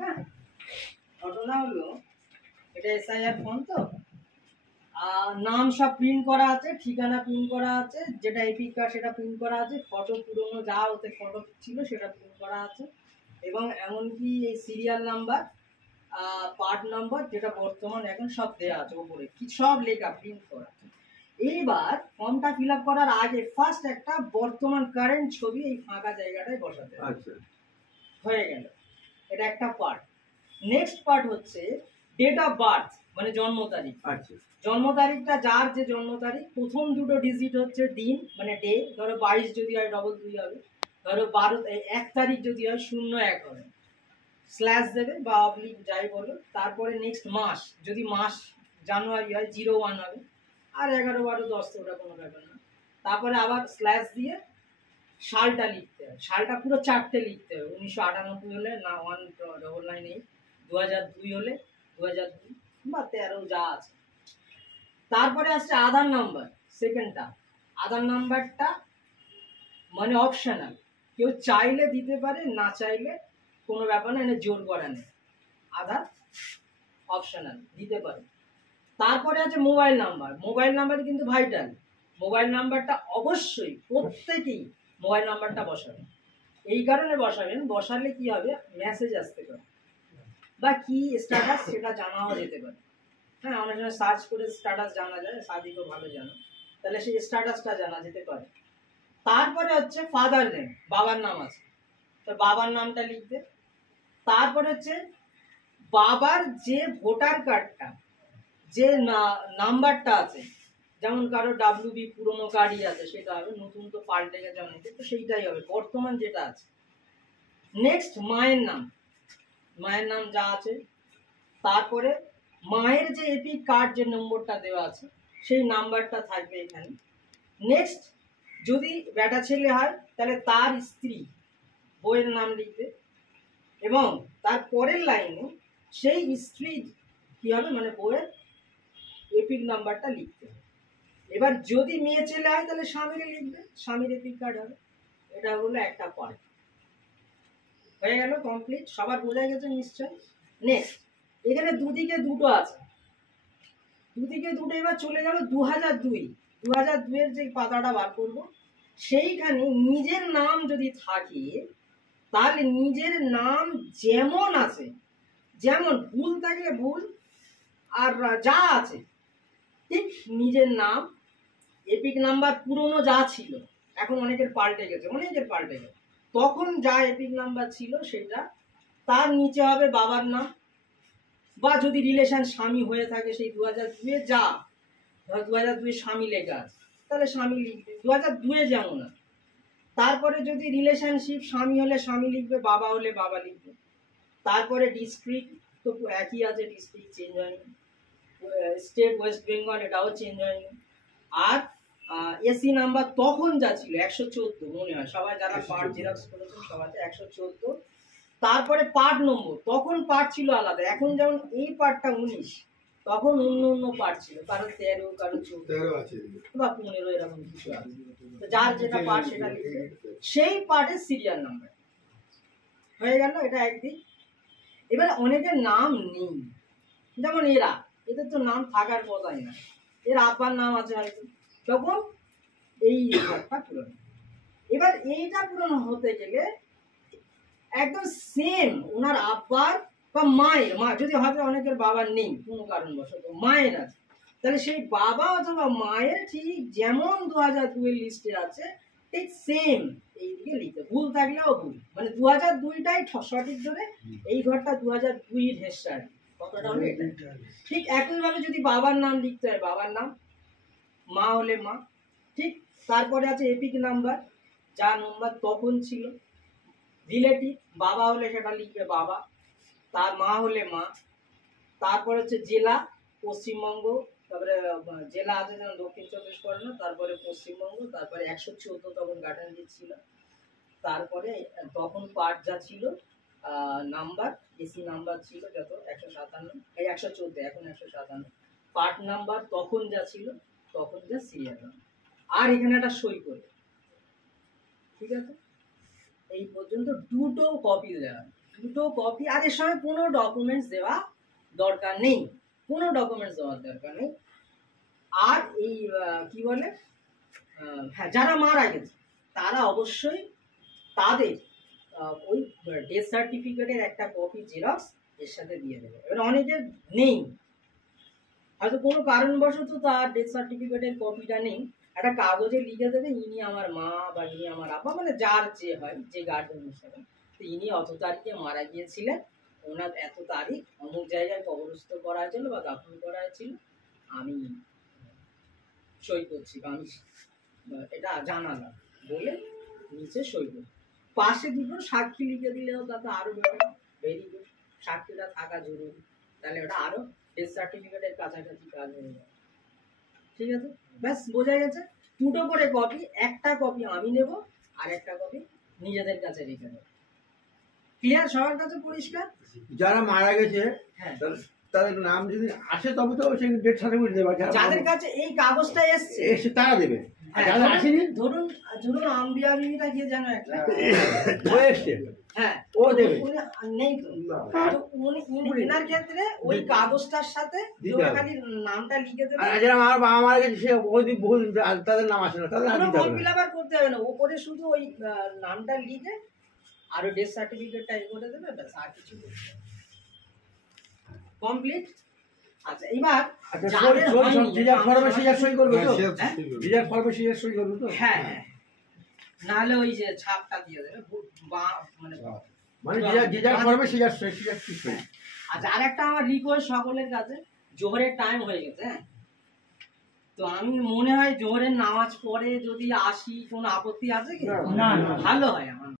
হ্যাঁ, ঘটনা হলো এটা এসআইআর ফর্ম তো নাম সব প্রিন্ট করা আছে, ঠিকানা প্রিন্ট করা আছে, যেটা এপিক কার্ড সেটা প্রিন্ট করা আছে, ফটো পুরনো যা ওতে ফটো ছিল সেটা প্রিন্ট করা আছে, এবং এমনকি এই সিরিয়াল নাম্বার, পার্ট নাম্বার যেটা বর্তমান এখন সব দেওয়া আছে ওপরে, কি সব লেখা প্রিন্ট করা। এইবার ফর্মটা ফিল আপ করার আগে ফার্স্ট একটা বর্তমান কারেন্ট ছবি এই ফাঁকা জায়গাটায় বসাতে হবে। আচ্ছা, হয়ে গেল, এটা একটা পার্ট। নেক্সট পার্ট হচ্ছে ডেট অফ বার্থ, মানে জন্ম তারিখ। আচ্ছা, জন্ম তারিখটা যার যে জন্ম তারিখ, প্রথম দুটো ডিজিট হচ্ছে দিন মানে ডে, ধরো 22 যদি হয় 22 হবে, ধরো 1 তারিখ যদি হয় 01 হবে, স্ল্যাশ দেবে বা অবলিক যাই বলো। তারপরে নেক্সট মাস, যদি মাস জানুয়ারি হয় 01 হবে, আর 11, 12, 10 তো ওটা কোনো ব্যাপার না। তারপরে আবার স্ল্যাশ দিয়ে সালটা লিখতে হবে, সালটা পুরো 4টে লিখতে হবে। 1998 হলে না 1998, 2002 হলে 2002 বা 13 যা আছে। তারপরে আসছে আধার নাম্বার, সেকেন্ডটা। আধার নাম্বারটা মানে অপশনাল, কেউ চাইলে দিতে পারে, না চাইলে কোনো ব্যাপার না, এনে জোর করা নেই, আধার অপশনাল দিতে পারে। তারপরে আছে মোবাইল নাম্বার, মোবাইল নাম্বার কিন্তু ভাইটাল, মোবাইল নাম্বারটা অবশ্যই প্রত্যেকেই মোবাইল নাম্বারটা বসাবেন। এই কারণে বসাবেন, বসালে কি হবে, মেসেজ আসতে পারে বা কি স্ট্যাটাস সেটা জানাও যেতে পারে। হ্যাঁ, অনেক সময় সার্চ করে স্ট্যাটাস জানা যায়, সাদিকও ভালো জানো, তাহলে সেই স্ট্যাটাসটা জানা যেতে পারে। তারপরে হচ্ছে ফাদার নেম, বাবার নাম আছে তো বাবার নামটা লিখবে। তারপরে হচ্ছে বাবার যে ভোটার কার্ডটা, যে নাম্বারটা আছে, যেমন কারো WB পুরোনো কার্ডই আছে সেটা হবে, নতুন তো পাল্টে গেছে অনেকে, তো সেইটাই হবে বর্তমান যেটা আছে। নেক্সট মায়ের নাম, মায়ের নাম যা আছে। তারপরে মায়ের যে এপিক কার্ড যে নম্বরটা দেওয়া আছে সেই নাম্বারটা থাকবে এখানে। নেক্সট যদি বেটা ছেলে হয় তাহলে তার স্ত্রী বইয়ের নাম লিখবে, এবং তার পরের লাইনে সেই স্ত্রী কি হবে মানে বইয়ের এপিক নাম্বারটা লিখতে হবে। এবার যদি মেয়ে ছেলে হয় তাহলে স্বামীর লিখবে, স্বামীর এপিক কার্ড হবে। এটা হলো একটা পার্ট, হয়ে গেল কমপ্লিট। সবার বোঝা গেছে নিশ্চয়। নেক্সট এখানে দুদিকে দুটো আছে, দুদিকে দুটো। এবার চলে যাবে 2002 যে পাতাটা বার করবো, সেইখানে নিজের নাম যদি থাকে তাহলে নিজের নাম যেমন আছে, যেমন ভুল থাকলে ভুল, আর যা আছে ঠিক নিজের নাম, এপিক নাম্বার পুরনো যা ছিল, এখন অনেকের পাল্টে গেছে, তখন যা এপিক নাম্বার ছিল সেটা, তার নিচে হবে বাবার নাম, বা যদি রিলেশন স্বামী হয়ে থাকে সেই 2002 যা, ধর 2002 স্বামী লেখা আছে তাহলে স্বামী লিখবে 2002 যেমন আছে। তারপরে যদি রিলেশনশিপ স্বামী হলে স্বামী লিখবে, বাবা হলে বাবা লিখবে। তারপরে ডিস্ট্রিক্ট তো একই আছে, ডিস্ট্রিক্ট চেঞ্জ হয়নি। স্টেট ওয়েস্ট বেঙ্গল, এটাও চেঞ্জ হয়নি। আর এসি নাম্বার তখন যা ছিল 114 মনে হয়, সবাই যারা পার্ট জেরক্স করেছেন সবাই 114। তারপরে পার্ট নম্বর, তখন পার্ট ছিল আলাদা, এখন যেমন এই পার্টটা 19, তখন অন্য পার্ট ছিল, কারো 13, কারো 14 আছে বা 15 এরকম কিছু আছে। তো যার যেটা পার্ট সেটা লিখবে, সেই পার্টের সিরিয়াল নাম্বার। হয়ে গেল, এটা একদিক। এবার অনেকের নাম নেই, যেমন এদের তো নাম থাকার কথাই না, এর আব্বার নাম আছে হয়তো, তখন এই ঘরটা পূরণ। এবার এইটা পূরণ হতে গেলে একদম সেম ওনার আব্বার বা মায়ের, যদি হয়তো অনেকের বাবার নেই কোনো কারণবশত, মায়ের আছে, তাহলে সেই বাবা অথবা মায়ের ঠিক যেমন 2002 লিস্টে আছে ঠিক সেম এইদিকে লিখতে, ভুল থাকলেও ভুল, মানে 2002টাই সঠিক ধরে এই ঘরটা 2002 হেসার কতটা হলো এটা। ঠিক একইভাবে যদি বাবার নাম লিখতে হয় বাবার নাম, মা হলে মা, ঠিক। তারপরে আছে এপিক নাম্বার, যা নাম্বার তখন ছিল। রিলেটিভ, বাবা হলে সেটা লিখবে বাবা, তার মা হলে মা। তারপরে হচ্ছে জেলা, পশ্চিমবঙ্গ, তারপরে জেলা আছে যেমন দক্ষিণ 24 পরগনা, তারপরে পশ্চিমবঙ্গ, তারপরে 114 তখন গার্ডেন ছিল। তারপরে তখন পার্ট যা ছিল নাম্বার, এসি নাম্বার ছিল যত 157, এই 114, এখন 157 পার্ট নাম্বার, তখন যা ছিল, তখন যা সিরিয়াল নাম্বার, আর এখানে একটা সই করে, ঠিক আছে। এই পর্যন্ত দুটো কপি দেওয়া, দুটো কপি, আর এর সঙ্গে কোনো ডকুমেন্টস দেওয়া দরকার নেই, কোনো ডকুমেন্টস দেওয়ার দরকার নেই। আর এই কি বলে, হ্যাঁ, যারা মারা গেছে তারা অবশ্যই তাদের ওই ডেথ সার্টিফিকেটের একটা কপি জেরক্স এর সাথে দিয়ে দেবে। এবার অনেকের নেই, হয়তো কোনো কারণবশত তার ডেথ সার্টিফিকেটের কপিটা নেই, একটা কাগজে লিখে দেবে ইনি আমার মা বা ইনি আমার আব্বা, মানে যার যে হয়, যে গার্জেন হিসেবে, তো ইনি অত তারিখে মারা গিয়েছিলেন, ওনার এত তারিখ অমুক জায়গায় কবরস্থ করা হয়েছিল বা দাফন করা হয়েছিল, আমি সই করছি বা আমি এটা জানালাম বলে নিচে সই করছি। পাশে দুটো সাক্ষী লিখে দিলেও তাতে আরো ভেরি গুড, সাক্ষীটা থাকা জরুরি, তাহলে ওটা আরো ডেথ সার্টিফিকেটের কাছাকাছি কাজ হয়ে যাবে। ঠিক আছে, ব্যাস বোঝা গেছে। দুটো করে কপি, একটা কপি আমি নেব আর একটা কপি নিজেদের কাছে রেখে দেবো। ক্লিয়ার, সবার কাছে পরিষ্কার? যারা মারা গেছে হ্যাঁ, তাদের নাম যদি আসে তবে তো সেই ডেথ সার্টিফিকেট দেবে, যাদের কাছে এই কাগজটা এসছে এসে তারা দেবে। হ্যাঁ, যারা আসেনি ধরুন ধরুন আম্বিয়া বিবিটা গিয়ে যেন একটা ও এসছে, হ্যাঁ ও দেবে। উনি নেই তো, তো এনার ক্ষেত্রে ওই কাগজটার সাথে খালি নামটা লিখে দেবে। আর যারা আমার বাবা মারা গেছে সে বহুদিন তাদের নাম আসে না, তাদের নাম দিতে হবে। ফিল করতে হবে না, ও করে শুধু ওই নামটা লিখে আর ডেথ সার্টিফিকেটটা করে দেবে, ব্যাস, আর কিছু কমপ্লিট। আচ্ছা, এবার যাদের ফর্মে সিজার সই করবে তো, সিজার ফর্মে সিজার সই করবে তো, হ্যাঁ হ্যাঁ, নাহলে ওই যে ছাপটা দিয়ে দেবে মানে যার ফর্মে সিজার সই, সিজার সই। আচ্ছা, আরেকটা আমার রিকোয়েস্ট সকলের কাছে, জোহরের টাইম হয়ে গেছে, হ্যাঁ, তো আমি মনে হয় জোহরের নামাজ পড়ে যদি আসি, কোনো আপত্তি আছে কি? না, ভালো হয় আমার।